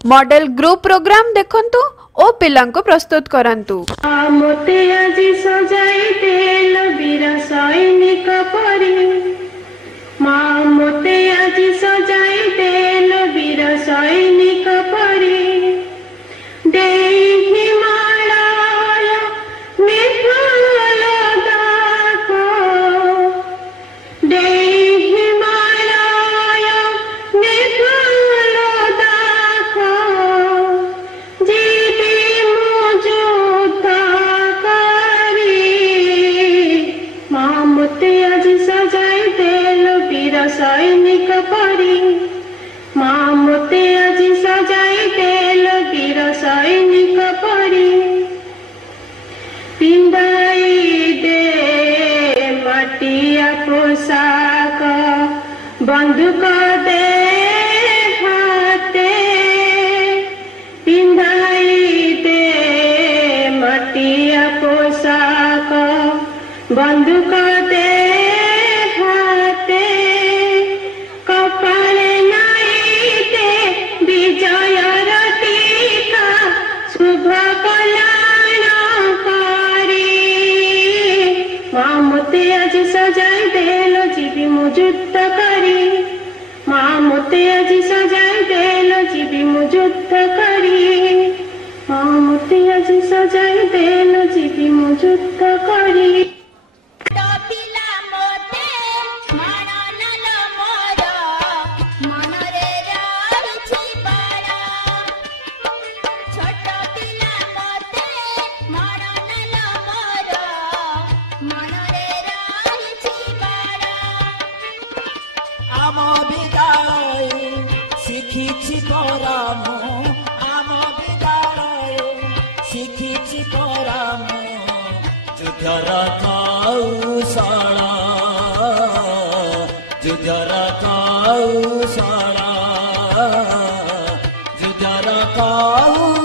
Model group programme देखंतु ओ पिलांको प्रस्तुत करंतु। मोते आजी सजाई देल वीर सैनिक परी माँ मोते आजी सजाई देल वीर सैनिक परी देहि मालाय मेघल दाको देहि मालाय मेघल दाको जीवी मुजुद्ध करी माँ मोते आजी सजाई देल वीर सैनिक परी माँ मोते आजी सजाई देल वीर सैनिक परी पिंधाई दे माटिया पोशाक बंदूक दे हाथे पिंधाई दे माटिया पोशाक बंदूक दे हाथे कपाले नाई दे विजयर टीका शुभ कल्याण करी माँ मोते आजी सजाई देल जीवी मुजुद्ध करी माँ मोते आजी सजाई देल जीवी मुजुद्ध करी माँ मोते आजी सजाई देल जीवी मुजुद्ध करी শিখিছি পরাম আম বিদ্যালয়ে শিখিছি পরাম যুদ্ধর কৌশল যুদ্ধর কৌশল যুদ্ধর কৌশল